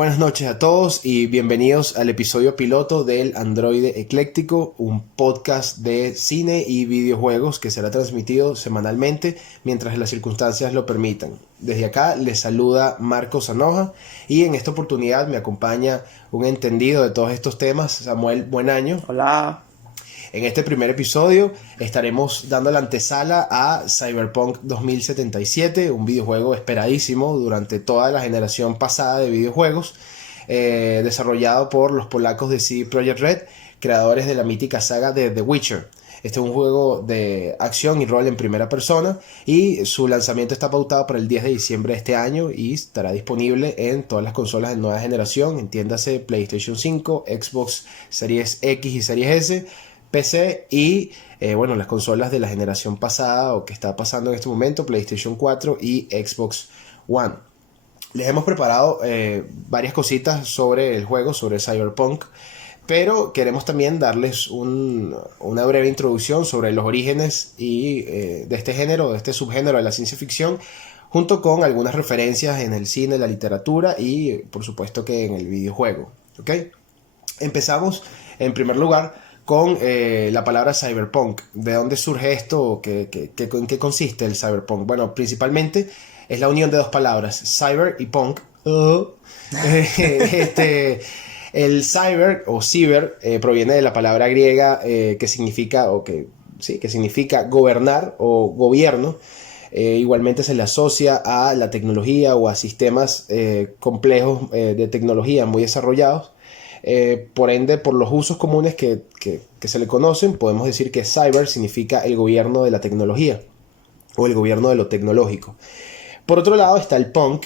buenas noches a todos y bienvenidos al episodio piloto del Androide Ecléctico, un podcast de cine y videojuegos que será transmitido semanalmente mientras las circunstancias lo permitan. Desde acá les saluda Marco Zanoja y en esta oportunidad me acompaña un entendido de todos estos temas, Samuel Buenaño. Hola. En este primer episodio estaremos dando la antesala a Cyberpunk 2077, un videojuego esperadísimo durante toda la generación pasada de videojuegos, desarrollado por los polacos de CD Projekt Red, creadores de la mítica saga de The Witcher. Este es un juego de acción y rol en primera persona y su lanzamiento está pautado para el 10 de diciembre de este año y estará disponible en todas las consolas de nueva generación, entiéndase PlayStation 5, Xbox Series X y Series S, PC y las consolas de la generación pasada o que está pasando en este momento, PlayStation 4 y Xbox One. Les hemos preparado varias cositas sobre el juego, sobre Cyberpunk, pero queremos también darles una breve introducción sobre los orígenes y de este género, de este subgénero de la ciencia ficción, junto con algunas referencias en el cine, la literatura y por supuesto que en el videojuego. ¿Okay? Empezamos en primer lugar con la palabra cyberpunk. ¿De dónde surge esto? ¿En qué consiste el cyberpunk? Bueno, principalmente es la unión de dos palabras, cyber y punk. El cyber o ciber proviene de la palabra griega que significa gobernar o gobierno. Igualmente se le asocia a la tecnología o a sistemas complejos de tecnología muy desarrollados. Por ende, por los usos comunes que se le conocen, podemos decir que cyber significa el gobierno de la tecnología o el gobierno de lo tecnológico. Por otro lado está el punk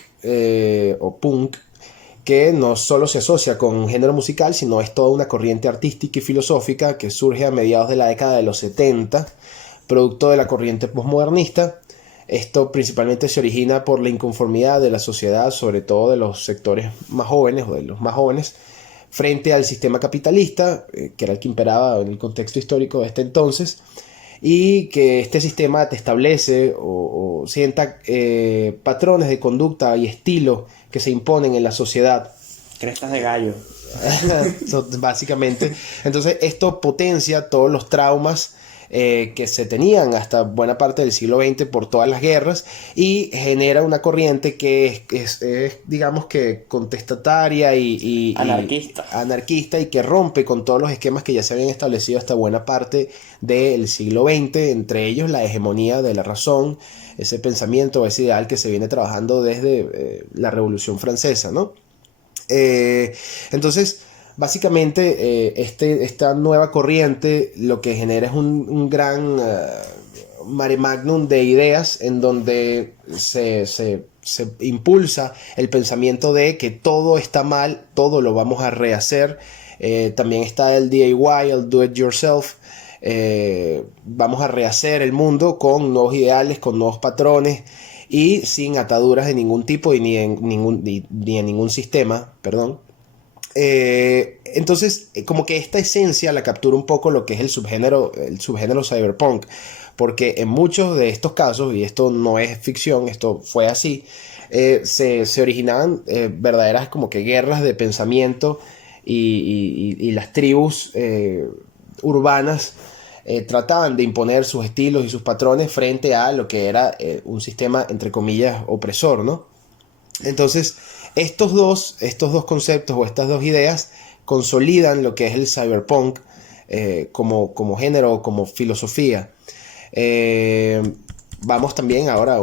o punk, que no solo se asocia con un género musical, sino es toda una corriente artística y filosófica que surge a mediados de la década de los 70, producto de la corriente postmodernista. Esto principalmente se origina por la inconformidad de la sociedad, sobre todo de los sectores más jóvenes o de los más jóvenes, frente al sistema capitalista, que era el que imperaba en el contexto histórico de este entonces, y que este sistema te establece o sienta patrones de conducta y estilo que se imponen en la sociedad. Crestas de gallo. Básicamente. Entonces esto potencia todos los traumas que se tenían hasta buena parte del siglo XX por todas las guerras y genera una corriente que es digamos que contestataria y anarquista y que rompe con todos los esquemas que ya se habían establecido hasta buena parte del siglo XX, entre ellos la hegemonía de la razón, ese pensamiento, ese ideal que se viene trabajando desde la Revolución Francesa, ¿no? Entonces básicamente esta nueva corriente lo que genera es un gran mare magnum de ideas en donde se impulsa el pensamiento de que todo está mal, todo lo vamos a rehacer. También está el DIY, el do it yourself. Vamos a rehacer el mundo con nuevos ideales, con nuevos patrones y sin ataduras de ningún tipo y ni en ningún sistema, perdón. Entonces como que esta esencia la captura un poco lo que es el subgénero cyberpunk, porque en muchos de estos casos, y esto no es ficción, esto fue así, se originaban verdaderas como que guerras de pensamiento y las tribus urbanas trataban de imponer sus estilos y sus patrones frente a lo que era un sistema entre comillas opresor, ¿no? Entonces estos dos conceptos o estas dos ideas consolidan lo que es el cyberpunk como género, como filosofía. Vamos también ahora a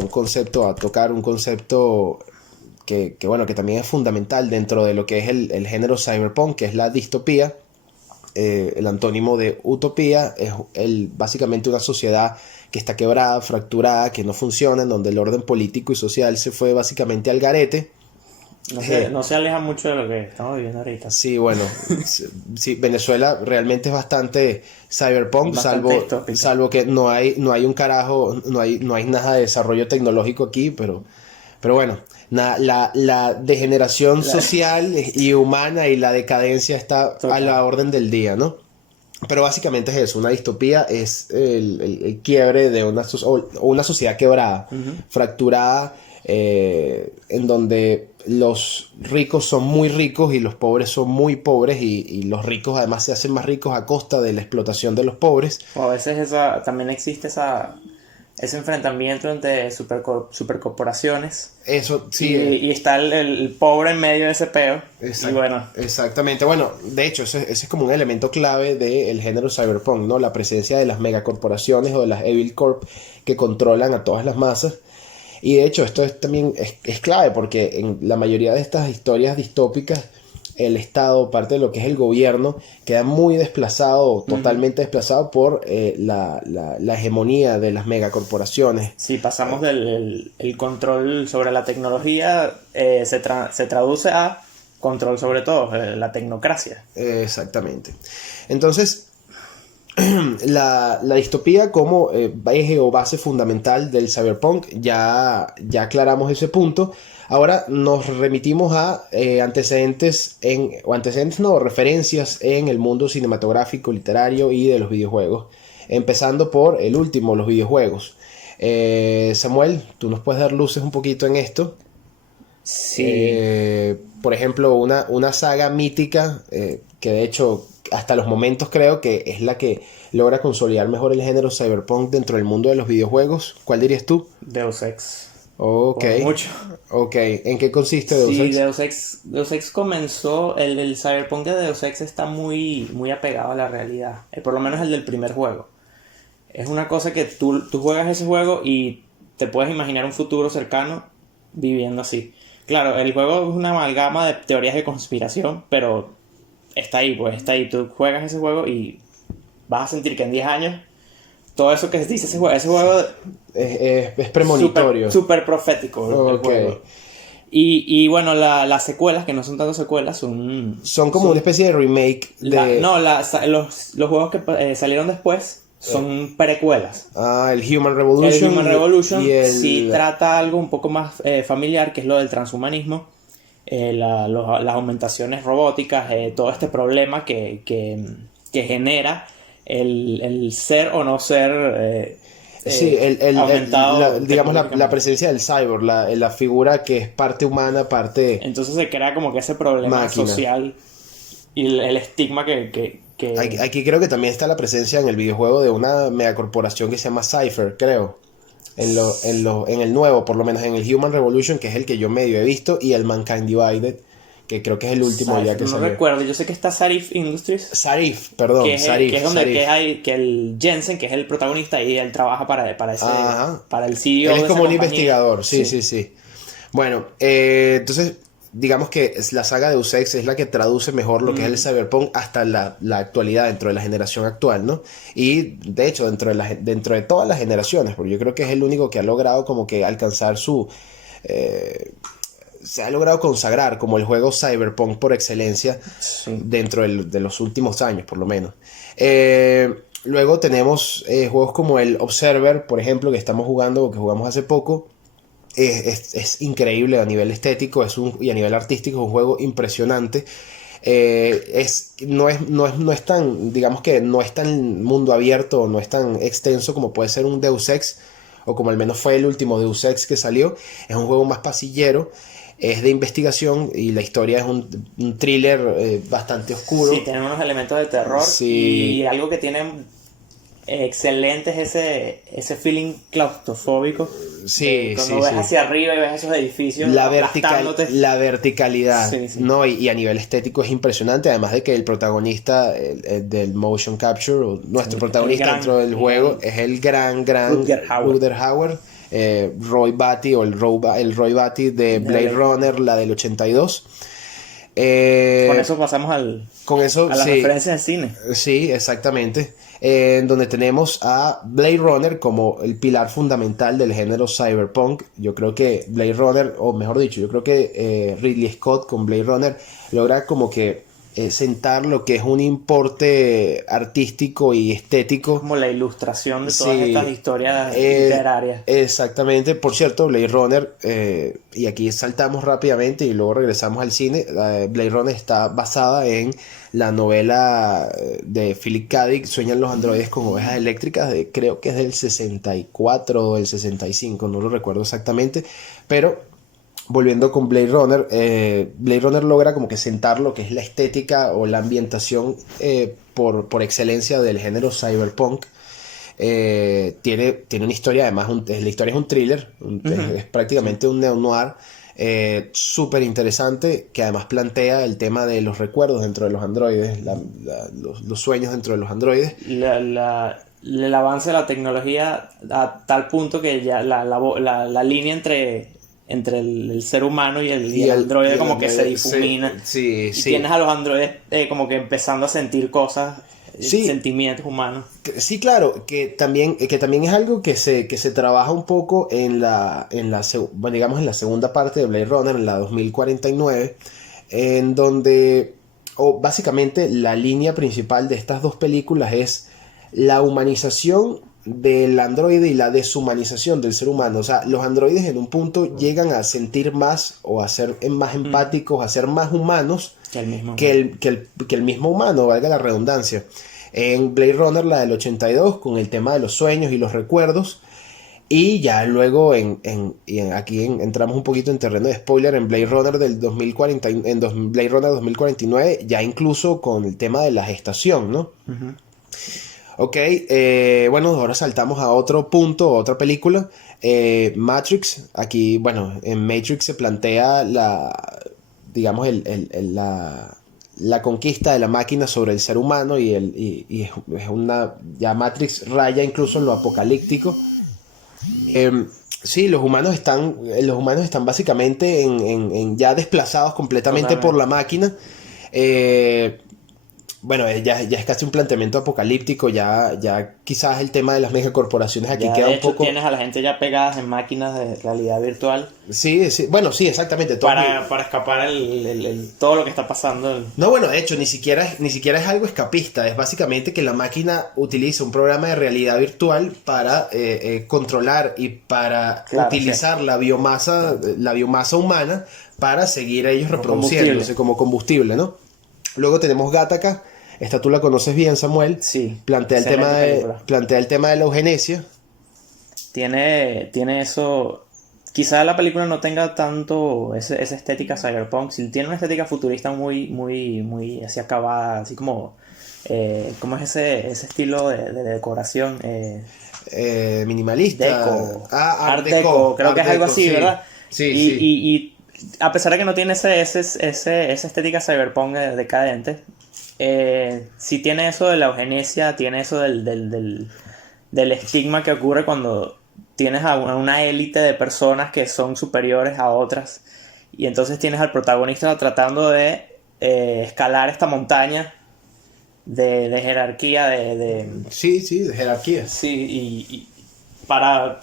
tocar un concepto que también es fundamental dentro de lo que es el género cyberpunk, que es la distopía. El antónimo de utopía es básicamente una sociedad que está quebrada, fracturada, que no funciona, en donde el orden político y social se fue básicamente al garete. No se aleja mucho de lo que estamos viviendo ahorita. Sí, bueno, sí, Venezuela realmente es bastante cyberpunk, salvo que no hay un carajo, no hay nada de desarrollo tecnológico aquí, pero bueno, la degeneración social y humana y la decadencia está a la orden del día, ¿no? Pero básicamente es eso, una distopía es el quiebre de o una sociedad quebrada, fracturada, en donde los ricos son muy ricos y los pobres son muy pobres y los ricos además se hacen más ricos a costa de la explotación de los pobres. O a veces también existe ese enfrentamiento entre supercorporaciones. Eso, sí. Y está el pobre en medio de ese peo. Y bueno. Exactamente. Bueno, de hecho, ese es como un elemento clave del género cyberpunk, ¿no? La presencia de las megacorporaciones o de las Evil Corp que controlan a todas las masas. Y de hecho, esto también es clave porque en la mayoría de estas historias distópicas, el Estado, parte de lo que es el gobierno, queda muy desplazado, totalmente desplazado por la hegemonía de las megacorporaciones. Sí, pasamos del el control sobre la tecnología, se traduce a control sobre todo, la tecnocracia. Exactamente. Entonces, la distopía como eje o base fundamental del cyberpunk, ya aclaramos ese punto. Ahora nos remitimos a referencias en el mundo cinematográfico, literario y de los videojuegos. Empezando por el último, los videojuegos. Samuel, ¿tú nos puedes dar luces un poquito en esto? Sí. Por ejemplo, una saga mítica que de hecho hasta los momentos creo que es la que logra consolidar mejor el género cyberpunk dentro del mundo de los videojuegos. ¿Cuál dirías tú? Deus Ex. Ok. Por mucho. Ok. ¿En qué consiste Deus Ex? Sí, Deus Ex comenzó, el cyberpunk de Deus Ex está muy, muy apegado a la realidad. Por lo menos el del primer juego. Es una cosa que tú juegas ese juego y te puedes imaginar un futuro cercano viviendo así. Claro, el juego es una amalgama de teorías de conspiración, pero está ahí, pues está ahí. Tú juegas ese juego y vas a sentir que en 10 años todo eso que dice ese juego es premonitorio. Súper profético el juego. Y bueno, las secuelas, que no son tanto secuelas, son como una especie de remake de... los juegos que salieron después son precuelas. El Human Revolution. El Human Revolution sí trata algo un poco más familiar, que es lo del transhumanismo, las aumentaciones robóticas, todo este problema que genera el ser o no ser sí, aumentado, digamos la presencia del cyborg, la figura que es parte humana, parte... Entonces se crea como que ese problema máquina social y el estigma que... Aquí creo que también está la presencia en el videojuego de una megacorporación que se llama Cypher, creo. En el nuevo, por lo menos en el Human Revolution, que es el que yo medio he visto, y el Mankind Divided, que creo que es el último ya que salió. No recuerdo, yo sé que está Sarif Industries. Sarif, que es donde que el Jensen, que es el protagonista, y él trabaja para el CEO. Él es como un compañía. investigador, sí. Bueno, entonces digamos que la saga de Deus Ex es la que traduce mejor lo que es el cyberpunk hasta la actualidad, dentro de la generación actual, ¿no? Y de hecho dentro de todas las generaciones, porque yo creo que es el único que ha logrado como que alcanzar se ha logrado consagrar como el juego cyberpunk por excelencia, dentro de los últimos años, por lo menos. Luego tenemos juegos como el Observer, por ejemplo, que estamos jugando, o que jugamos hace poco. Es increíble a nivel estético y a nivel artístico, es un juego impresionante. No es tan, digamos que no es tan mundo abierto, no es tan extenso como puede ser un Deus Ex, o como al menos fue el último Deus Ex que salió. Es un juego más pasillero, es de investigación, y la historia es un thriller bastante oscuro. Sí, tiene unos elementos de terror, y algo que tiene excelente es ese feeling claustrofóbico. Sí, cuando ves hacia arriba y ves esos edificios, la verticalidad, sí. ¿no? Y a nivel estético es impresionante, además de que el protagonista del motion capture, o nuestro protagonista dentro del juego, es el gran Rutger Hauer, Roy Batty, o el Roy Batty de Blade Runner, la del 82. Con eso pasamos a las referencias de cine. Sí, exactamente. En donde tenemos a Blade Runner como el pilar fundamental del género cyberpunk. Yo creo que Blade Runner, o mejor dicho, yo creo que Ridley Scott con Blade Runner logra como que sentar lo que es un importe artístico y estético. Como la ilustración de todas Sí, estas historias literarias. exactamente. Por cierto, Blade Runner, y aquí saltamos rápidamente y luego regresamos al cine. Blade Runner está basada en la novela de Philip K. Dick, Sueñan los androides con ovejas eléctricas, creo que es del 64 o del 65, no lo recuerdo exactamente, pero volviendo con Blade Runner logra como que sentar lo que es la estética o la ambientación por excelencia del género cyberpunk. Tiene una historia, además la historia es un thriller, es prácticamente un neo-noir súper interesante, que además plantea el tema de los recuerdos dentro de los androides, los sueños dentro de los androides. El avance de la tecnología a tal punto que ya la línea entre el ser humano y el androide como que se difumina. Sí, y tienes a los androides como que empezando a sentir cosas, sí, sentimientos humanos. Sí, claro, que también es algo que se trabaja un poco bueno, digamos en la segunda parte de Blade Runner, en la 2049, en donde básicamente la línea principal de estas dos películas es la humanización del androide y la deshumanización del ser humano. O sea, los androides en un punto llegan a sentir más o a ser más empáticos, a ser más humanos que el mismo humano, valga la redundancia. En Blade Runner, la del 82, con el tema de los sueños y los recuerdos. Y ya luego aquí entramos un poquito en terreno de spoiler en Blade Runner del 2040, Blade Runner 2049, ya incluso con el tema de la gestación, ¿no? Uh-huh. Ok, bueno, ahora saltamos a otro punto, otra película, Matrix. Aquí, bueno, en Matrix se plantea digamos, la conquista de la máquina sobre el ser humano y es ya Matrix raya incluso en lo apocalíptico. Sí, los humanos están básicamente ya desplazados completamente por la máquina. Bueno, ya es casi un planteamiento apocalíptico, ya quizás el tema de las megacorporaciones aquí ya, queda de un hecho, poco... tienes a la gente ya pegadas en máquinas de realidad virtual. Sí, bueno, sí, exactamente. Para escapar todo lo que está pasando. No, bueno, de hecho, ni siquiera es algo escapista, es básicamente que la máquina utiliza un programa de realidad virtual para controlar y para utilizar sí, la biomasa humana para seguir ellos reproduciéndose como combustible, ¿no? Luego tenemos Gattaca. Esta tú la conoces bien, Samuel. Sí. Plantea el tema de la eugenesia. Tiene eso. Quizá la película no tenga tanto esa estética cyberpunk. Sí, tiene una estética futurista muy así acabada, así como ¿cómo es ese estilo de decoración? Minimalista. Deco. Art Deco. Creo que es algo así, sí, ¿verdad? Sí, y a pesar de que no tiene esa estética cyberpunk decadente, sí tiene eso de la eugenesia, tiene eso del estigma que ocurre cuando tienes a una élite de personas que son superiores a otras, y entonces tienes al protagonista tratando de escalar esta montaña de jerarquía, Sí, de jerarquía. Sí, y para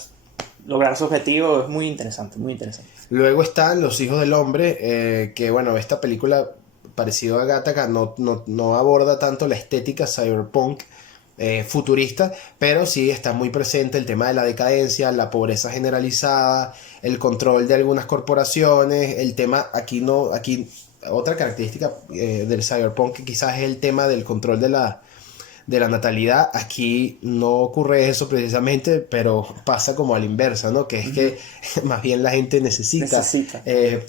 lograr su objetivo es muy interesante, muy interesante. Luego están Los Hijos del Hombre, que bueno, esta película, parecido a Gattaca, no aborda tanto la estética cyberpunk futurista, pero sí está muy presente el tema de la decadencia, la pobreza generalizada, el control de algunas corporaciones, el tema, aquí otra característica del cyberpunk que quizás es el tema del control de la natalidad. Aquí no ocurre eso precisamente, pero pasa como a la inversa, ¿no? Que es que más bien la gente necesita.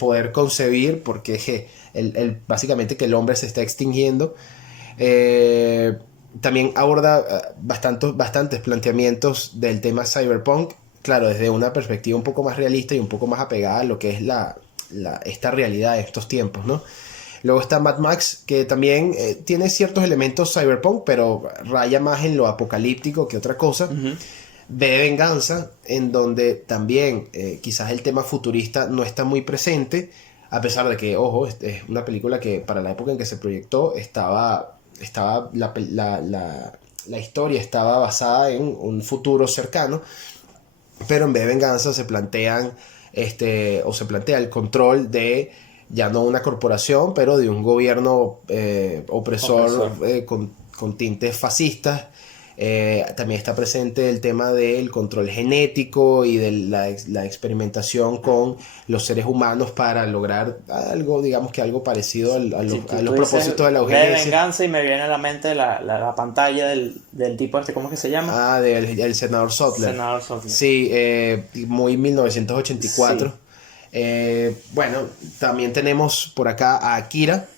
Poder concebir, porque básicamente que el hombre se está extinguiendo. También aborda bastantes planteamientos del tema cyberpunk, claro, desde una perspectiva un poco más realista y un poco más apegada a lo que es esta realidad de estos tiempos, ¿no? Luego está Mad Max, que también tiene ciertos elementos cyberpunk, pero raya más en lo apocalíptico que otra cosa. Uh-huh. V de Venganza, en donde también quizás el tema futurista no está muy presente, a pesar de que, ojo, es una película que para la época en que se proyectó la historia estaba basada en un futuro cercano, pero en V de Venganza se plantea el control de ya no una corporación, pero de un gobierno opresor, con tintes fascistas. También está presente el tema del control genético y de la experimentación con los seres humanos para lograr algo, digamos que algo parecido a los propósitos de la eugenesia. De venganza, y me viene a la mente la pantalla del tipo este, ¿cómo es que se llama? El senador Sutler. Senador Sutler. Sí, muy 1984. Sí. Bueno, también tenemos por acá a Akira,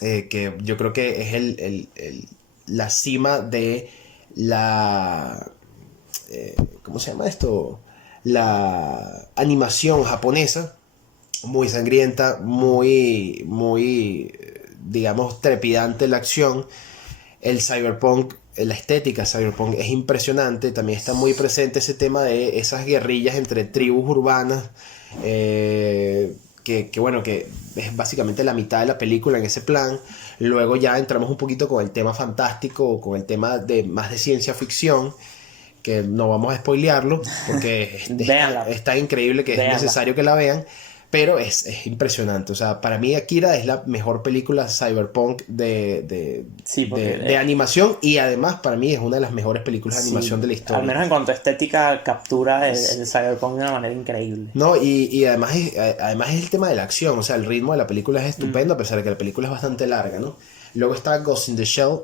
que yo creo que es la cima de ¿cómo se llama esto? La animación japonesa, muy sangrienta, muy, digamos, trepidante la acción. El cyberpunk, la estética cyberpunk es impresionante. También está muy presente ese tema de esas guerrillas entre tribus urbanas, que es básicamente la mitad de la película en ese plan. Luego ya entramos un poquito con el tema fantástico, con el tema más de ciencia ficción, que no vamos a spoilearlo, porque está increíble, que es necesario que la vean, pero es impresionante. O sea, para mí Akira es la mejor película cyberpunk de animación, y además para mí es una de las mejores películas de animación de la historia. Al menos en cuanto a estética, captura el cyberpunk de una manera increíble. No, y además es el tema de la acción. O sea, el ritmo de la película es estupendo, a pesar de que la película es bastante larga, ¿no? Luego está Ghost in the Shell,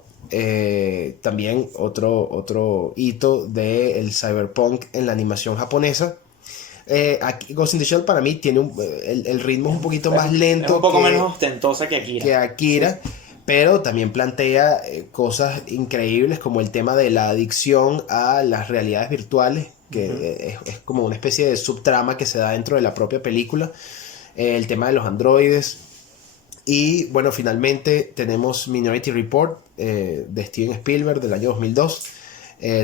también otro hito del cyberpunk en la animación japonesa. Aquí, Ghost in the Shell para mí tiene el ritmo es un poquito más lento, es un poco menos ostentosa que Akira, sí. Pero también plantea cosas increíbles, como el tema de la adicción a las realidades virtuales, que es como una especie de subtrama que se da dentro de la propia película, el tema de los androides. Y bueno, finalmente tenemos Minority Report, de Steven Spielberg, del año 2002,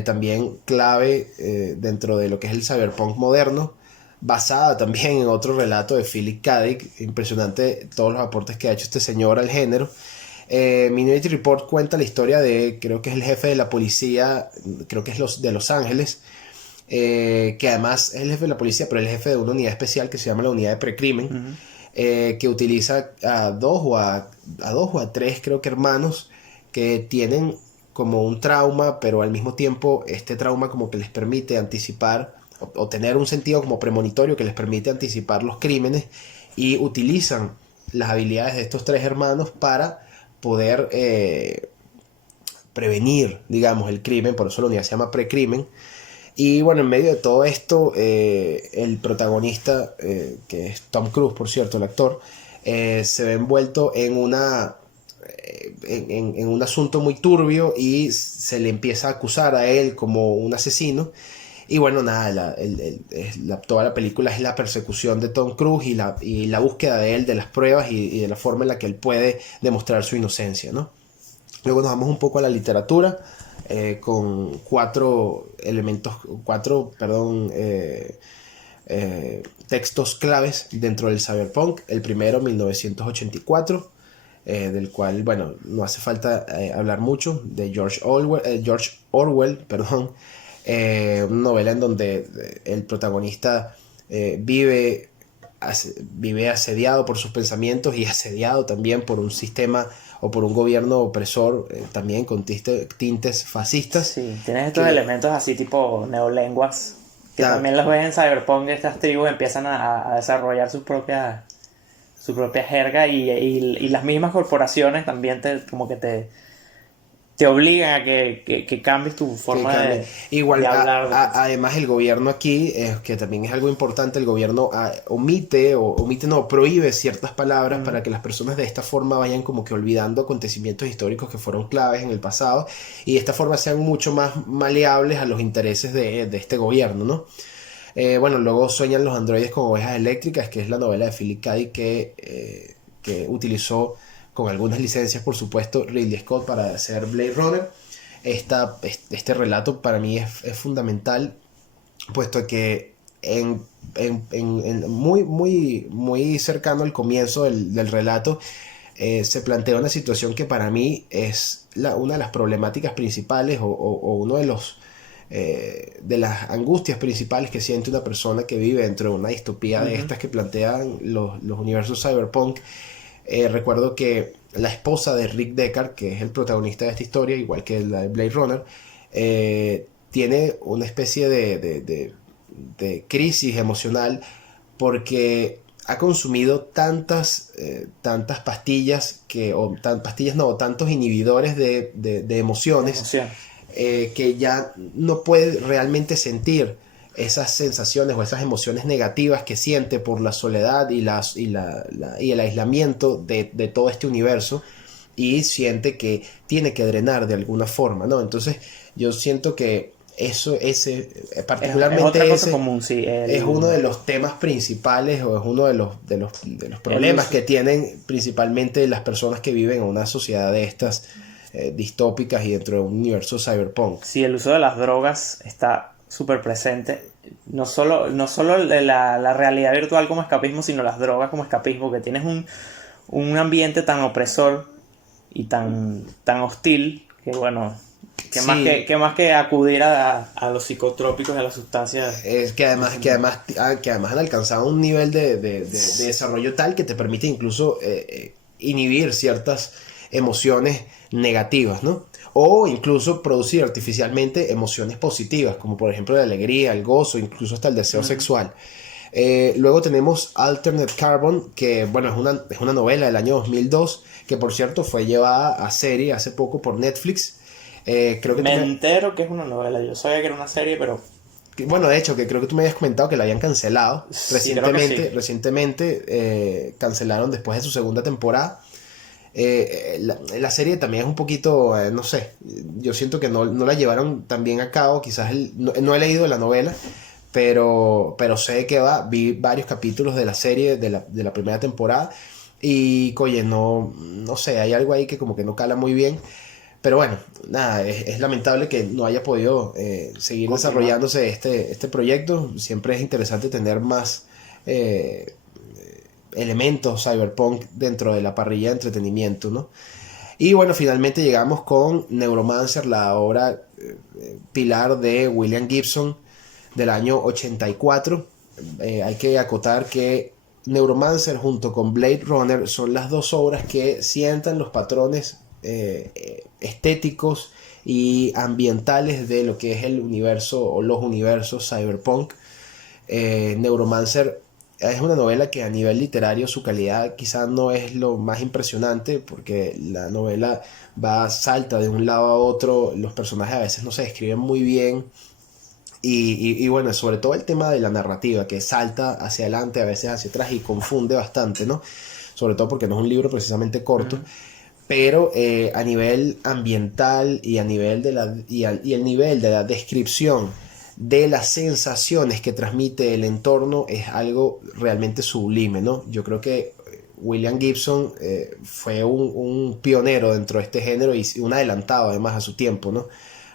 también clave dentro de lo que es el cyberpunk moderno, basada también en otro relato de Philip K. Dick. Impresionante todos los aportes que ha hecho este señor al género. Minority Report cuenta la historia de, creo que es el jefe de la policía, creo que es de Los Ángeles, que además es el jefe de la policía, pero es el jefe de una unidad especial que se llama la unidad de precrimen, que utiliza a dos o a tres, creo que hermanos, que tienen como un trauma, pero al mismo tiempo este trauma como que les permite anticipar o tener un sentido como premonitorio que les permite anticipar los crímenes, y utilizan las habilidades de estos tres hermanos para poder prevenir, digamos, el crimen. Por eso la unidad se llama precrimen. Y bueno, en medio de todo esto, el protagonista, que es Tom Cruise, por cierto, el actor, se ve envuelto en un asunto muy turbio, y se le empieza a acusar a él como un asesino. Y bueno, nada, toda la película es la persecución de Tom Cruise y la búsqueda de él, de las pruebas y de la forma en la que él puede demostrar su inocencia, ¿no? Luego nos vamos un poco a la literatura, con cuatro textos claves dentro del cyberpunk. El primero, 1984, del cual, bueno, no hace falta hablar mucho, de George Orwell, una novela en donde el protagonista vive asediado por sus pensamientos, y asediado también por un sistema o por un gobierno opresor, también con tintes fascistas. Sí, tienes estos elementos así tipo neolenguas, que también los ves en Cyberpunk. Estas tribus empiezan a desarrollar su propia jerga, y las mismas corporaciones también te obligan a que cambies tu forma de hablar. Además, el gobierno aquí, que también es algo importante, el gobierno prohíbe ciertas palabras para que las personas de esta forma vayan como que olvidando acontecimientos históricos que fueron claves en el pasado, y de esta forma sean mucho más maleables a los intereses de este gobierno, ¿no? Bueno, luego Sueñan los androides con ovejas eléctricas, que es la novela de Philip K. Dick que utilizó con algunas licencias, por supuesto, Ridley Scott para hacer Blade Runner. Este relato para mí es fundamental, puesto que muy cercano al comienzo del relato, se plantea una situación que para mí es una de las problemáticas principales, o uno de los de las angustias principales que siente una persona que vive dentro de una distopía de estas que plantean los universos cyberpunk. Recuerdo que la esposa de Rick Deckard, que es el protagonista de esta historia, igual que la de Blade Runner, tiene una especie de crisis emocional porque ha consumido tantas pastillas tantos inhibidores de emociones, Emoción. que ya no puede realmente sentir esas sensaciones o esas emociones negativas que siente por la soledad y el aislamiento de todo este universo, y siente que tiene que drenar de alguna forma, ¿no? Entonces yo siento que particularmente es otra cosa ese común, sí. es uno de los temas principales, o es uno de los problemas que tienen principalmente las personas que viven en una sociedad de estas distópicas y dentro de un universo cyberpunk. Sí, el uso de las drogas está súper presente. No solo la realidad virtual como escapismo, sino las drogas como escapismo, que tienes un ambiente tan opresor y tan hostil que, bueno, que Sí. más que acudir a los psicotrópicos y a las sustancias. Es que además han alcanzado un nivel de desarrollo tal que te permite incluso inhibir ciertas emociones negativas, ¿no? O incluso producir artificialmente emociones positivas, como por ejemplo la alegría, el gozo, incluso hasta el deseo sexual. Luego tenemos Alternate Carbon, que bueno, es una novela del año 2002, que por cierto fue llevada a serie hace poco por Netflix. Creo que Me entero que es una novela. Yo sabía que era una serie, pero bueno, de hecho, que creo que tú me habías comentado que la habían cancelado sí, creo que sí. recientemente cancelaron después de su segunda temporada. La serie también es un poquito, no sé, yo siento que no la llevaron tan bien a cabo, quizás no he leído la novela, pero sé que vi varios capítulos de la serie de la primera temporada, y oye, no sé, hay algo ahí que como que no cala muy bien. Pero bueno, nada, es lamentable que no haya podido seguir Continuar. desarrollándose este proyecto. Siempre es interesante tener más eh, elementos cyberpunk dentro de la parrilla de entretenimiento, ¿no? Y bueno, finalmente llegamos con Neuromancer, la obra pilar de William Gibson del año 84. Hay que acotar que Neuromancer junto con Blade Runner son las dos obras que sientan los patrones estéticos y ambientales de lo que es el universo o los universos cyberpunk. Neuromancer es una novela que a nivel literario su calidad quizás no es lo más impresionante, porque la novela salta de un lado a otro, los personajes a veces no se describen muy bien, y bueno, sobre todo el tema de la narrativa, que salta hacia adelante, a veces hacia atrás, y confunde bastante, ¿no? Sobre todo porque no es un libro precisamente corto. Pero a nivel ambiental y a nivel y el nivel de la descripción de las sensaciones que transmite el entorno es algo realmente sublime, ¿no? Yo creo que William Gibson fue un pionero dentro de este género y un adelantado además a su tiempo, ¿no?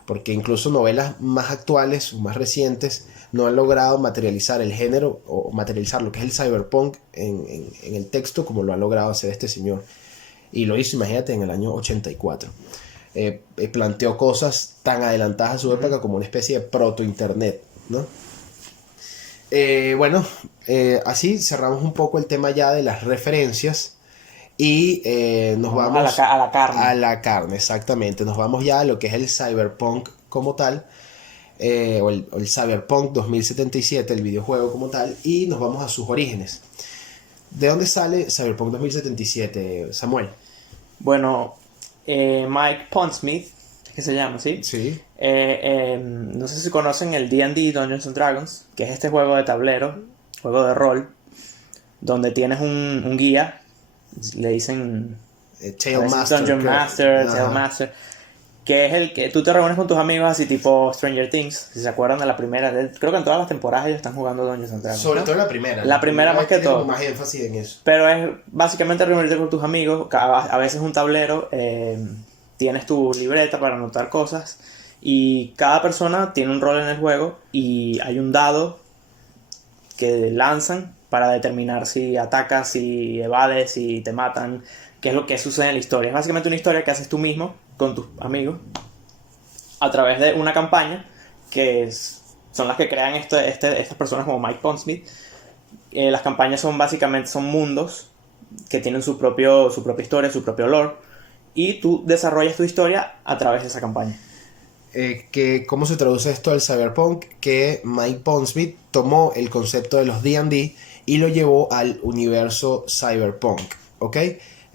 Porque incluso novelas más actuales, más recientes, no han logrado materializar el género o materializar lo que es el cyberpunk en el texto como lo ha logrado hacer este señor. Y lo hizo, imagínate, en el año 84. Planteó cosas tan adelantadas a su época como una especie de proto-internet, ¿no? Bueno, así cerramos un poco el tema ya de las referencias, y nos vamos a la carne. a la carne, exactamente. Nos vamos ya a lo que es el cyberpunk como tal, o el Cyberpunk 2077, el videojuego como tal, y nos vamos a sus orígenes. ¿De dónde sale Cyberpunk 2077, Samuel? Bueno, Mike Pondsmith, que se llama, ¿sí? Sí. No sé si conocen el D&D, Dungeons and Dragons, que es este juego de tablero, juego de rol, donde tienes un guía, le dicen Tail Master. Dungeon Master, Tail Master, que es el que tú te reúnes con tus amigos así tipo Stranger Things, si se acuerdan de la primera, creo que en todas las temporadas ellos están jugando Dungeons and Dragons. Sobre ¿no? todo la primera. La primera más que todo. Más énfasis en eso. Pero es básicamente reunirte con tus amigos, a veces un tablero, tienes tu libreta para anotar cosas, y cada persona tiene un rol en el juego, y hay un dado que lanzan para determinar si atacas, si evades, si te matan, qué es lo que sucede en la historia. Es básicamente una historia que haces tú mismo con tus amigos a través de una campaña son las que crean estas personas como Mike Pondsmith. Las campañas son mundos que tienen su propia historia, su propio lore, y tú desarrollas tu historia a través de esa campaña. ¿Cómo se traduce esto al Cyberpunk? Que Mike Pondsmith tomó el concepto de los D&D y lo llevó al universo Cyberpunk, ¿ok?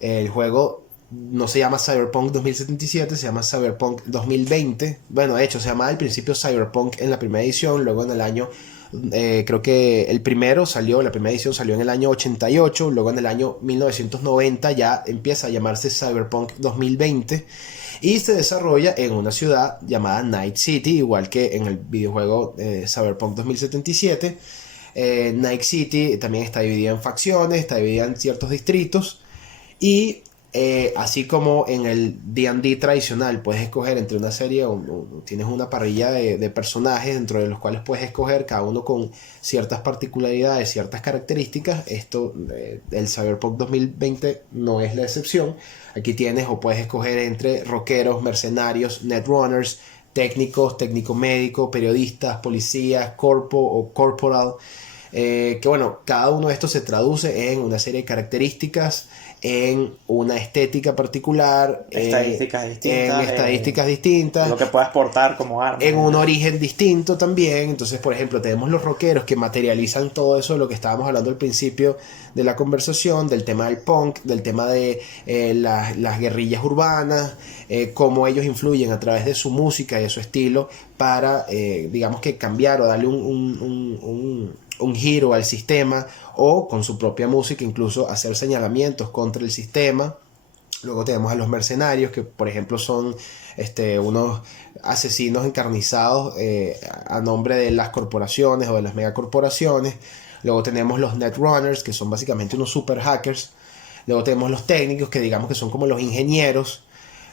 El juego no se llama Cyberpunk 2077, se llama Cyberpunk 2020. Bueno, de hecho, se llamaba al principio Cyberpunk en la primera edición, luego en el año... creo que la primera edición salió en el año 88, luego en el año 1990 ya empieza a llamarse Cyberpunk 2020 y se desarrolla en una ciudad llamada Night City, igual que en el videojuego Cyberpunk 2077. Night City también está dividida en facciones, está dividida en ciertos distritos y así como en el D&D tradicional puedes escoger entre una serie tienes una parrilla de personajes dentro de los cuales puedes escoger cada uno con ciertas particularidades, ciertas características. El Cyberpunk 2020 no es la excepción. Aquí tienes o puedes escoger entre rockeros, mercenarios, netrunners, técnicos, técnico médico, periodistas, policías, corpo o corporal. Que bueno, cada uno de estos se traduce en una serie de características, en una estética particular, estadísticas distintas, lo que puedas portar como arma, en un origen distinto también. Entonces, por ejemplo, tenemos los rockeros que materializan todo eso de lo que estábamos hablando al principio de la conversación, del tema del punk, del tema de las guerrillas urbanas, cómo ellos influyen a través de su música y de su estilo para, digamos que cambiar o darle un giro al sistema, o con su propia música incluso hacer señalamientos contra el sistema. Luego tenemos a los mercenarios, que por ejemplo son unos asesinos encarnizados a nombre de las corporaciones o de las megacorporaciones. Luego tenemos los netrunners, que son básicamente unos super hackers. Luego tenemos los técnicos, que digamos que son como los ingenieros.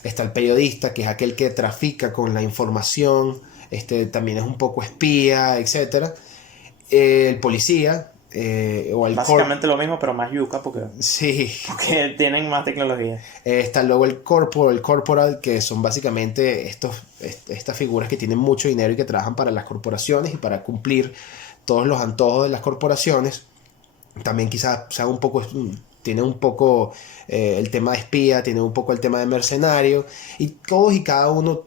Está el periodista, que es aquel que trafica con la información, también es un poco espía, etcétera. El policía, o el básicamente lo mismo, pero más yuca porque tienen más tecnología. Está luego el corporal, que son básicamente estas figuras que tienen mucho dinero y que trabajan para las corporaciones y para cumplir todos los antojos de las corporaciones. También quizás sea tiene un poco el tema de espía, tiene un poco el tema de mercenario, y todos y cada uno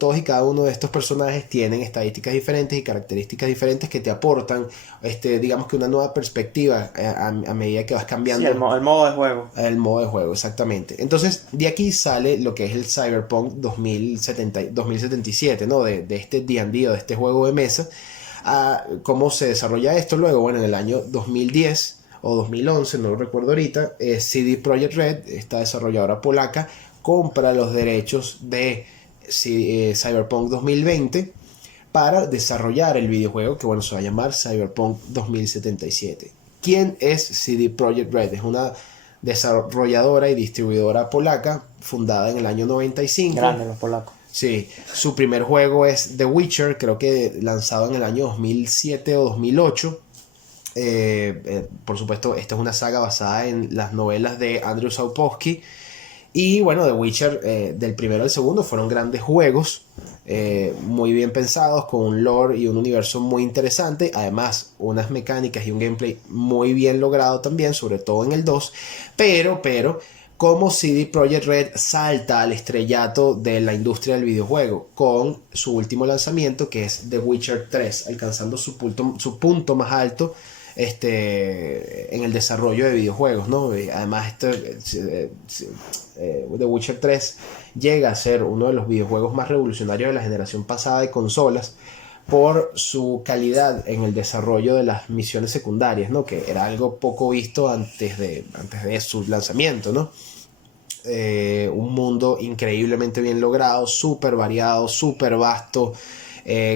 de estos personajes tienen estadísticas diferentes y características diferentes que te aportan, digamos que una nueva perspectiva a medida que vas cambiando. Sí, el modo de juego. El modo de juego, exactamente. Entonces, de aquí sale lo que es el Cyberpunk 2077, ¿no? De este D&D o de este juego de mesa. ¿Cómo se desarrolla esto luego? Bueno, en el año 2010 o 2011, no lo recuerdo ahorita, CD Projekt Red, esta desarrolladora polaca, compra los derechos de Cyberpunk 2020 para desarrollar el videojuego que bueno, se va a llamar Cyberpunk 2077. ¿Quién es CD Projekt Red? Es una desarrolladora y distribuidora polaca fundada en el año 95. Grande los polacos. Sí, su primer juego es The Witcher, creo que lanzado en el año 2007 o 2008. Por supuesto, esta es una saga basada en las novelas de Andrzej Sapkowski. Y bueno, The Witcher, del primero al segundo, fueron grandes juegos, muy bien pensados, con un lore y un universo muy interesante. Además, unas mecánicas y un gameplay muy bien logrado también, sobre todo en el 2. Pero como CD Projekt Red salta al estrellato de la industria del videojuego con su último lanzamiento, que es The Witcher 3, alcanzando su punto más alto en el desarrollo de videojuegos, ¿no? Además, The Witcher 3 llega a ser uno de los videojuegos más revolucionarios de la generación pasada de consolas por su calidad en el desarrollo de las misiones secundarias, ¿no? Que era algo poco visto antes de su lanzamiento, ¿no? Un mundo increíblemente bien logrado, súper variado, súper vasto,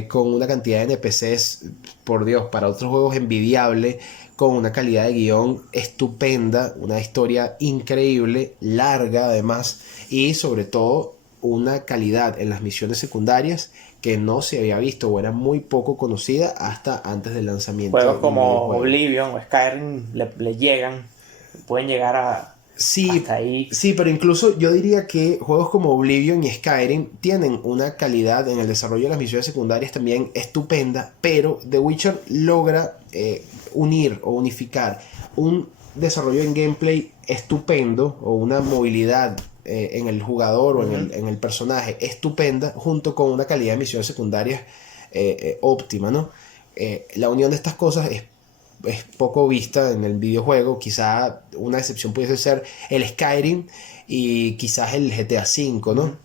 con una cantidad de NPCs, por Dios, para otros juegos envidiable, con una calidad de guión estupenda, una historia increíble, larga además, y sobre todo una calidad en las misiones secundarias que no se había visto o era muy poco conocida hasta antes del lanzamiento. Juegos como Oblivion o Skyrim le llegan, pueden llegar Sí, hasta ahí. sí, pero incluso yo diría que juegos como Oblivion y Skyrim tienen una calidad en el desarrollo de las misiones secundarias también estupenda, pero The Witcher logra unir o unificar un desarrollo en gameplay estupendo o una movilidad en el jugador o en el personaje estupenda junto con una calidad de misiones secundarias óptima, ¿no? La unión de estas cosas es poco vista en el videojuego. Quizá una excepción pudiese ser el Skyrim y quizás el GTA V, ¿no?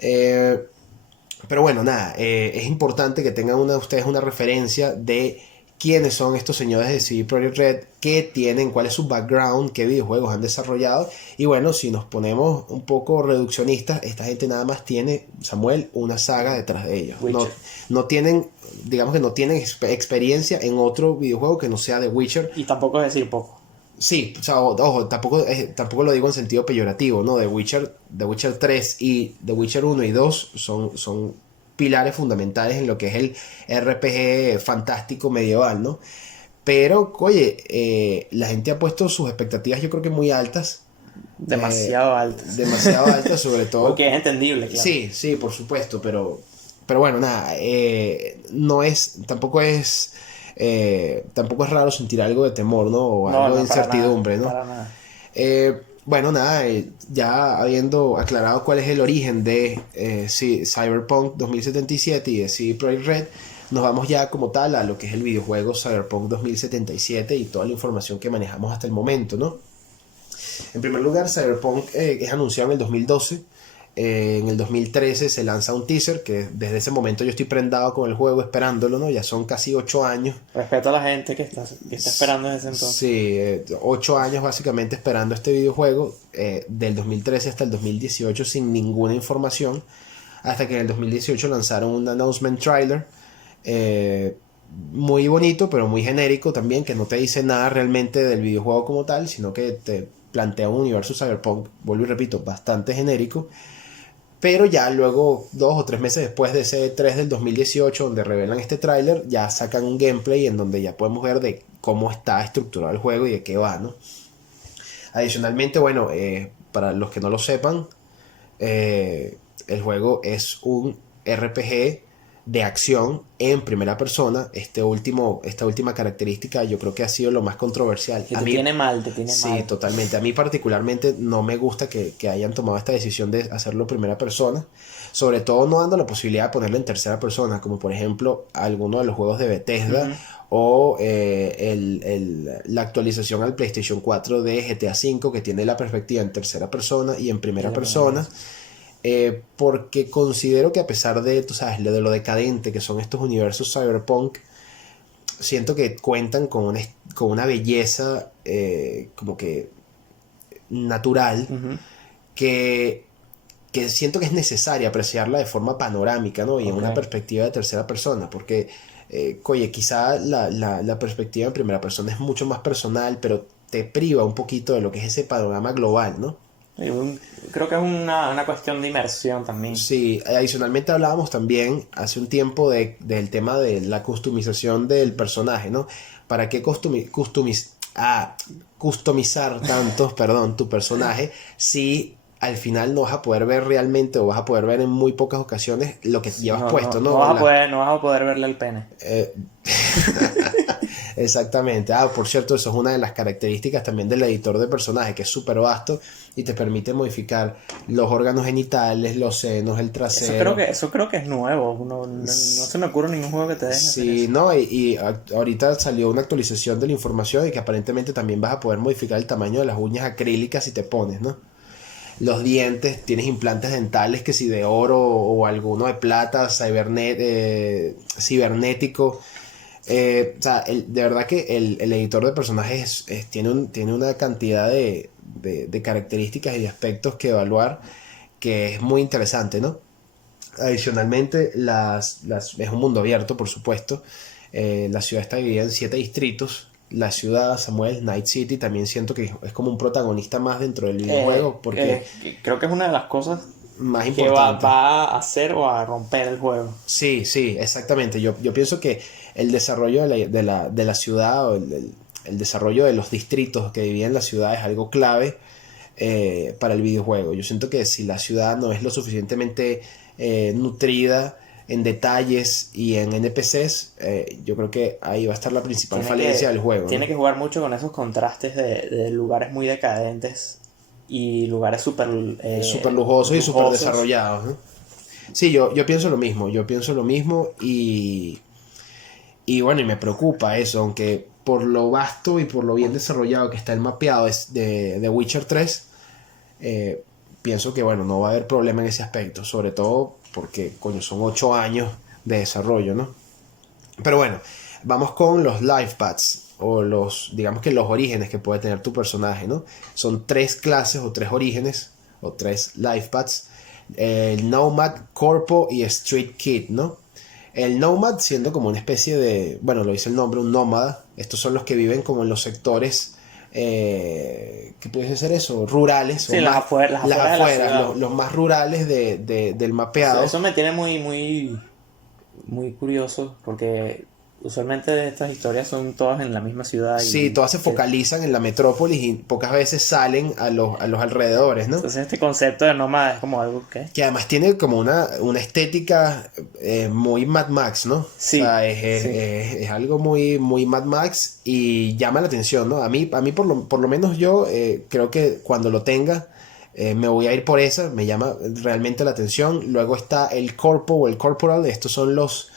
Pero bueno, nada, es importante que tengan ustedes una referencia de quiénes son estos señores de CD Projekt Red, qué tienen, cuál es su background, qué videojuegos han desarrollado. Y bueno, si nos ponemos un poco reduccionistas, esta gente nada más tiene, Samuel, una saga detrás de ellos. No tienen, digamos que no tienen experiencia en otro videojuego que no sea The Witcher. Y tampoco es decir poco. Sí, o sea, ojo, tampoco lo digo en sentido peyorativo, ¿no? The Witcher 3 y The Witcher 1 y 2 son pilares fundamentales en lo que es el RPG fantástico medieval, ¿no? Pero, oye, la gente ha puesto sus expectativas, yo creo que muy altas. Demasiado altas. Demasiado altas, sobre todo. Porque es entendible, claro. Sí, por supuesto, pero bueno, nada, tampoco es raro sentir algo de temor, ¿no? O algo de incertidumbre, para ¿no? nada. Bueno, nada, ya habiendo aclarado cuál es el origen de Cyberpunk 2077 y de CD Projekt Red, nos vamos ya como tal a lo que es el videojuego Cyberpunk 2077 y toda la información que manejamos hasta el momento, ¿no? En primer lugar, Cyberpunk es anunciado en el 2012. En el 2013 se lanza un teaser que desde ese momento yo estoy prendado con el juego esperándolo, ¿no? Ya son casi 8 años. Respeto a la gente que está esperando desde entonces. Sí, 8 años básicamente esperando este videojuego, del 2013 hasta el 2018 sin ninguna información, hasta que en el 2018 lanzaron un announcement trailer muy bonito pero muy genérico también, que no te dice nada realmente del videojuego como tal, sino que te plantea un universo cyberpunk, vuelvo y repito, bastante genérico. Pero ya luego, 2 o 3 meses después de ese 3 del 2018, donde revelan este tráiler, ya sacan un gameplay en donde ya podemos ver de cómo está estructurado el juego y de qué va, ¿no? Adicionalmente, bueno, para los que no lo sepan, el juego es un RPG de acción en primera persona. Esta última característica yo creo que ha sido lo más controversial. Que te tiene mal. Sí, totalmente. A mí particularmente no me gusta que hayan tomado esta decisión de hacerlo en primera persona, sobre todo no dando la posibilidad de ponerlo en tercera persona, como por ejemplo alguno de los juegos de Bethesda o la actualización al PlayStation 4 de GTA V, que tiene la perspectiva en tercera persona y en primera persona. Porque considero que a pesar de, tú sabes, de lo decadente que son estos universos cyberpunk, siento que cuentan con una belleza como que natural, que siento que es necesaria apreciarla de forma panorámica, ¿no? Y en una perspectiva de tercera persona, porque oye, quizá la perspectiva en primera persona es mucho más personal, pero te priva un poquito de lo que es ese panorama global, ¿no? Creo que es una cuestión de inmersión también. Sí, adicionalmente hablábamos también hace un tiempo del tema de la customización del personaje, ¿no? ¿Para qué customizar tanto, perdón, tu personaje si al final no vas a poder ver realmente o vas a poder ver en muy pocas ocasiones lo que llevas puesto, ¿no? No vas a poder verle el pene. Exactamente. Por cierto, eso es una de las características también del editor de personaje, que es súper vasto y te permite modificar los órganos genitales, los senos, el trasero. Eso creo que es nuevo. No se me ocurre ningún juego que te deje hacer Sí, eso. no, y ahorita salió una actualización de la información y que aparentemente también vas a poder modificar el tamaño de las uñas acrílicas si te pones, ¿no? Los dientes, tienes implantes dentales que si de oro o alguno de plata, cibernético. O sea, de verdad que el editor de personajes tiene una cantidad de características y de aspectos que evaluar que es muy interesante, ¿no? Adicionalmente, es un mundo abierto, por supuesto. La ciudad está dividida en 7 distritos. La ciudad, Samuel, Night City, también siento que es como un protagonista más dentro del videojuego, porque creo que es una de las cosas más que importante. va a hacer o a romper el juego. Sí, exactamente. Yo pienso que el desarrollo de la ciudad o el desarrollo de los distritos que dividen la ciudad es algo clave para el videojuego. Yo siento que si la ciudad no es lo suficientemente nutrida en detalles y en NPCs, yo creo que ahí va a estar la principal falencia del juego, tiene ¿no? que jugar mucho con esos contrastes de lugares muy decadentes y lugares súper Súper lujosos y súper desarrollados, ¿no? Sí, yo pienso lo mismo, y bueno, y me preocupa eso, aunque por lo vasto y por lo bien desarrollado que está el mapeado de Witcher 3, pienso que bueno, no va a haber problema en ese aspecto, sobre todo porque coño, son 8 años de desarrollo, ¿no? Pero bueno, vamos con los life paths o digamos que los orígenes que puede tener tu personaje, ¿no? Son 3 clases o 3 orígenes o 3 life paths: el Nomad, Corpo y Street Kid, ¿no? El Nomad siendo como una especie de, bueno, lo dice el nombre, un nómada. Estos son los que viven como en los sectores, ¿qué puede ser eso? Rurales. Sí, o las más, afueras de la ciudad. los más rurales del mapeado. Eso me tiene muy curioso porque usualmente estas historias son todas en la misma ciudad. Sí, todas se focalizan en la metrópolis y pocas veces salen a los alrededores, ¿no? Entonces este concepto de nómada es como algo que además tiene como una estética muy Mad Max, ¿no? Sí, o sea, sí. es algo muy Mad Max y llama la atención, ¿no? A mí por lo menos yo creo que cuando lo tenga me voy a ir por esa, me llama realmente la atención. Luego está el Corpo o el Corporal, estos son los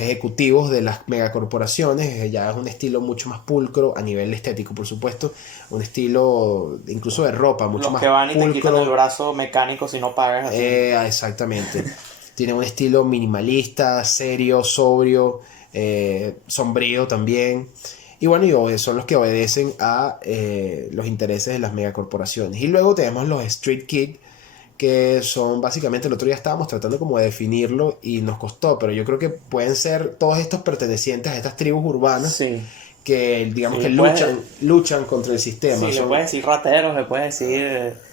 ejecutivos de las megacorporaciones. Ya es un estilo mucho más pulcro a nivel estético, por supuesto, un estilo incluso de ropa mucho Los más que van y pulcro. te quitan el brazo mecánico si no pagas así. Exactamente. Tiene un estilo minimalista, serio, sobrio, sombrío también. Y bueno, son los que obedecen a los intereses de las megacorporaciones. Y luego tenemos los Street Kid, que son básicamente, el otro día estábamos tratando como de definirlo y nos costó, pero yo creo que pueden ser todos estos pertenecientes a estas tribus urbanas, Sí. que digamos Sí, que luchan contra el sistema. Sí, le puedes decir rateros, le puedes decir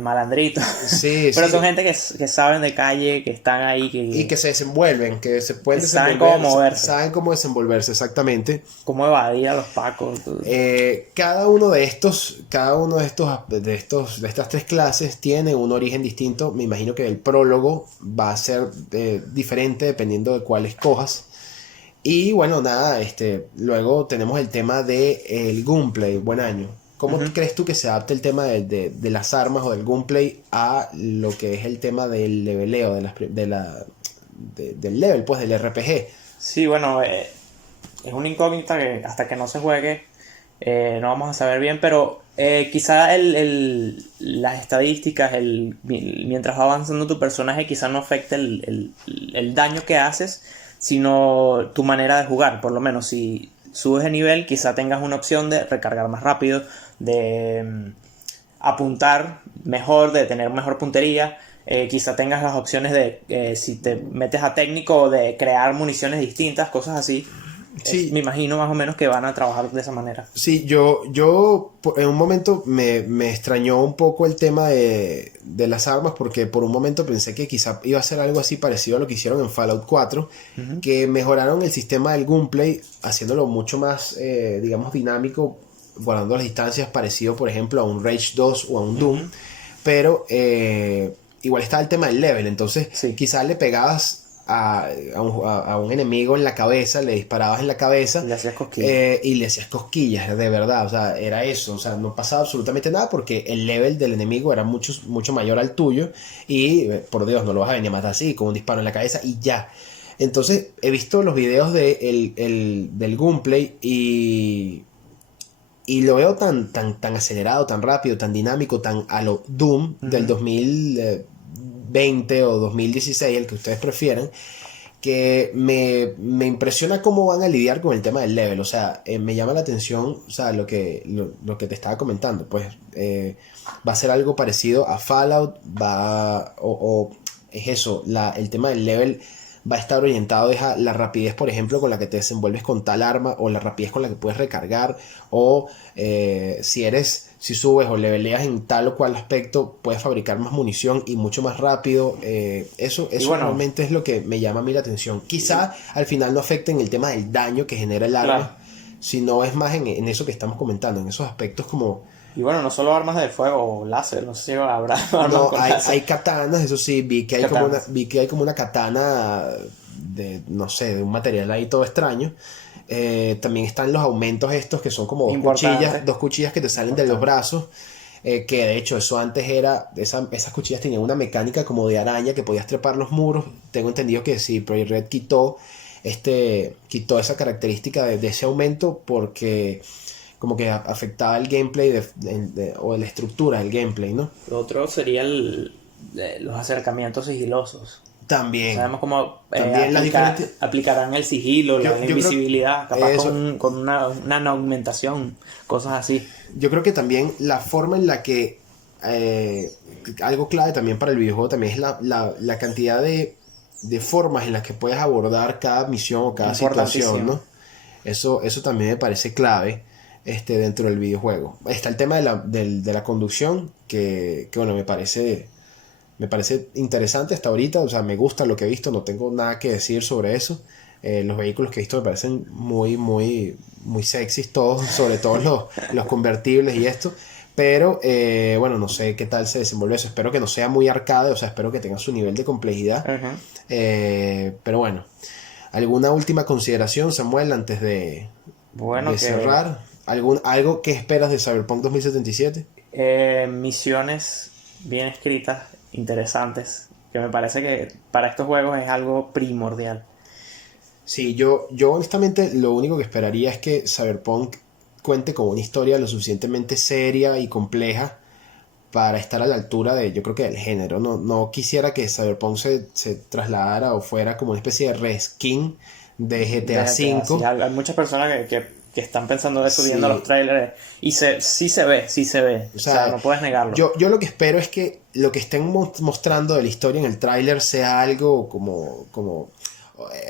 malandritos. Sí, Pero sí. son gente que saben de calle, que están ahí, Y que se desenvuelven, que se pueden que saben desenvolver, cómo moverse. saben cómo desenvolverse, exactamente. cómo evadir a los pacos. Cada uno de estas 3 clases tiene un origen distinto. Me imagino que el prólogo va a ser diferente dependiendo de cuál escojas. Y bueno, nada, luego tenemos el tema del gunplay. Buen año. ¿Cómo crees tú que se adapta el tema de las armas o del gunplay a lo que es el tema del leveleo, del level, pues del RPG? Sí, bueno, es una incógnita que hasta que no se juegue no vamos a saber bien, pero quizá las estadísticas, mientras va avanzando tu personaje, quizá no afecte el daño que haces, sino tu manera de jugar. Por lo menos si subes de nivel, quizá tengas una opción de recargar más rápido, de apuntar mejor, de tener mejor puntería. Quizá tengas las opciones de, si te metes a técnico, de crear municiones distintas, cosas así. Sí. Me imagino más o menos que van a trabajar de esa manera. Sí, yo en un momento me extrañó un poco el tema de las armas, porque por un momento pensé que quizá iba a ser algo así parecido a lo que hicieron en Fallout 4, que mejoraron el sistema del gunplay haciéndolo mucho más, digamos, dinámico, guardando las distancias, parecido por ejemplo a un Rage 2 o a un Doom, pero igual está el tema del level. Entonces Sí. quizás le pegabas a un enemigo en la cabeza, le disparabas en la cabeza, Le hacías cosquillas. y le hacías cosquillas, de verdad. O sea, era eso. O sea, no pasaba absolutamente nada porque el level del enemigo era mucho mayor al tuyo. Y por Dios, no lo vas a venir a matar así, con un disparo en la cabeza y ya. Entonces he visto los videos del gunplay y lo veo tan acelerado, tan rápido, tan dinámico, tan a lo Doom del 2020 o 2016, el que ustedes prefieran, que me impresiona cómo van a lidiar con el tema del level. O sea, me llama la atención, o sea, lo que te estaba comentando, pues va a ser algo parecido a Fallout, o es eso, el tema del level va a estar orientado a la rapidez, por ejemplo, con la que te desenvuelves con tal arma, o la rapidez con la que puedes recargar, o si subes o leveleas en tal o cual aspecto, puedes fabricar más munición y mucho más rápido. Eso bueno, realmente es lo que me llama a mí la atención. Quizá al final no afecte en el tema del daño que genera el arma, Claro. sino es más en eso que estamos comentando, en esos aspectos como... Y bueno, no solo armas de fuego o láser, no sé si habrá armas No, con hay, láser. hay katanas, eso sí, Katanas. vi que hay como una katana de, no sé, de un material ahí todo extraño. También están los aumentos estos que son como Importante. dos cuchillas que te salen de los Importante. brazos. Que de hecho eso antes era, esas cuchillas tenían una mecánica como de araña que podías trepar los muros. Tengo entendido que sí, Projekt Red quitó esa característica de ese aumento porque como que afectaba el gameplay o la estructura del gameplay, ¿no? Lo otro sería los acercamientos sigilosos. También. Sabemos cómo También las diferentes... aplicarán el sigilo, Yo la creo- invisibilidad, capaz eso. con una augmentación, cosas así. Yo creo que también la forma en la que algo clave también para el videojuego también es la cantidad de formas en las que puedes abordar cada misión o cada situación, ¿no? Eso también me parece clave dentro del videojuego. Está el tema de la conducción que bueno, me parece interesante hasta ahorita, o sea, me gusta lo que he visto, no tengo nada que decir sobre eso. Los vehículos que he visto me parecen muy, muy, muy sexys todos, sobre todo los convertibles y esto. Pero bueno, no sé qué tal se desenvuelve eso. Espero que no sea muy arcade, o sea, espero que tenga su nivel de complejidad. Ujú. Pero bueno, ¿alguna última consideración, Samuel, antes Bueno, de que cerrar? ¿Algo que esperas de Cyberpunk 2077? misiones bien escritas, interesantes, que me parece que para estos juegos es algo primordial. Sí, yo honestamente lo único que esperaría es que Cyberpunk cuente con una historia lo suficientemente seria y compleja para estar a la altura de, yo creo que del género. No quisiera que Cyberpunk se trasladara o fuera como una especie de reskin de GTA Sí, V. hay muchas personas que están pensando eso Sí. viendo los trailers y sí se ve. O O sea, no puedes negarlo. yo lo que espero es que lo que estén mostrando de la historia en el tráiler sea algo como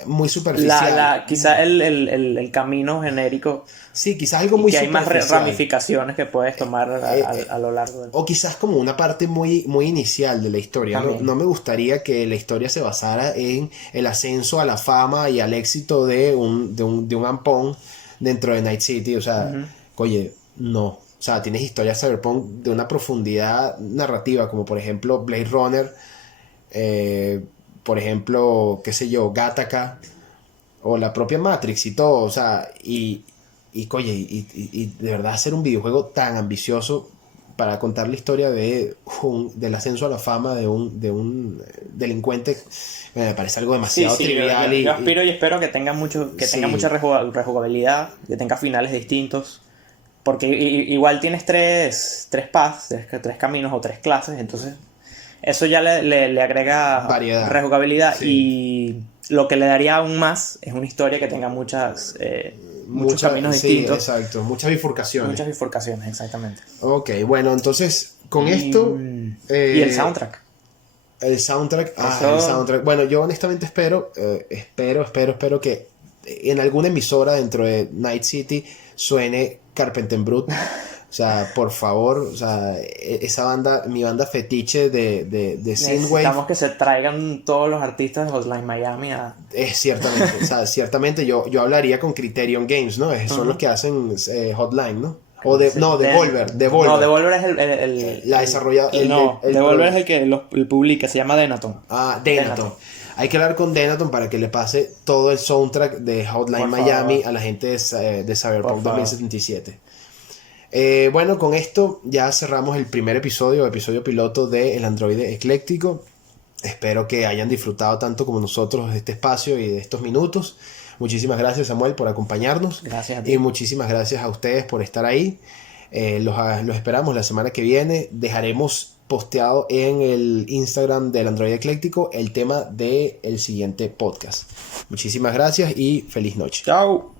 muy superficial. Quizá el camino genérico Sí, quizás algo y muy que hay más superficial. ramificaciones que puedes tomar a lo largo del... O quizás como una parte muy, muy inicial de la historia. No, También. no me gustaría que la historia se basara en el ascenso a la fama y al éxito de un ampón dentro de Night City. O sea, oye, no. O sea, tienes historias Cyberpunk de una profundidad narrativa, como por ejemplo Blade Runner, por ejemplo, qué sé yo, Gattaca, o la propia Matrix y todo. O sea, oye, y de verdad hacer un videojuego tan ambicioso para contar la historia del ascenso a la fama de un delincuente, me parece algo demasiado trivial. Yo aspiro y espero que tenga tenga mucha rejugabilidad, que tenga finales distintos, porque igual tienes tres paths, tres caminos o tres clases, entonces eso ya le agrega Variedad. rejugabilidad Sí. y lo que le daría aún más es una historia que tenga muchos caminos Sí, distintos, exacto, muchas bifurcaciones. muchas bifurcaciones, exactamente. Ok, bueno, entonces con esto... Y el soundtrack. El soundtrack, Eso- el soundtrack. Bueno, yo honestamente espero que en alguna emisora dentro de Night City suene Carpenter Brut. O sea, por favor, o sea, esa banda, mi banda fetiche de Synthwave, Necesitamos que se traigan todos los artistas de Hotline Miami a... es ciertamente, o sea, ciertamente yo hablaría con Criterion Games, ¿no? Son los que hacen Hotline, ¿no? O Devolver. No, Devolver es el La desarrolla- el- no, el- Devolver es el que el publica, se llama Denaton. Denaton. Hay que hablar con Denaton para que le pase todo el soundtrack de Hotline Por Miami favor. a la gente de Cyberpunk Por favor. 2077. Bueno, con esto ya cerramos el primer episodio piloto de El Androide Ecléctico. Espero que hayan disfrutado tanto como nosotros de este espacio y de estos minutos. Muchísimas gracias, Samuel, por acompañarnos. Gracias a ti. Y muchísimas gracias a ustedes por estar ahí. Los esperamos la semana que viene. Dejaremos posteado en el Instagram del Android Ecléctico el tema del siguiente podcast. Muchísimas gracias y feliz noche. Chao.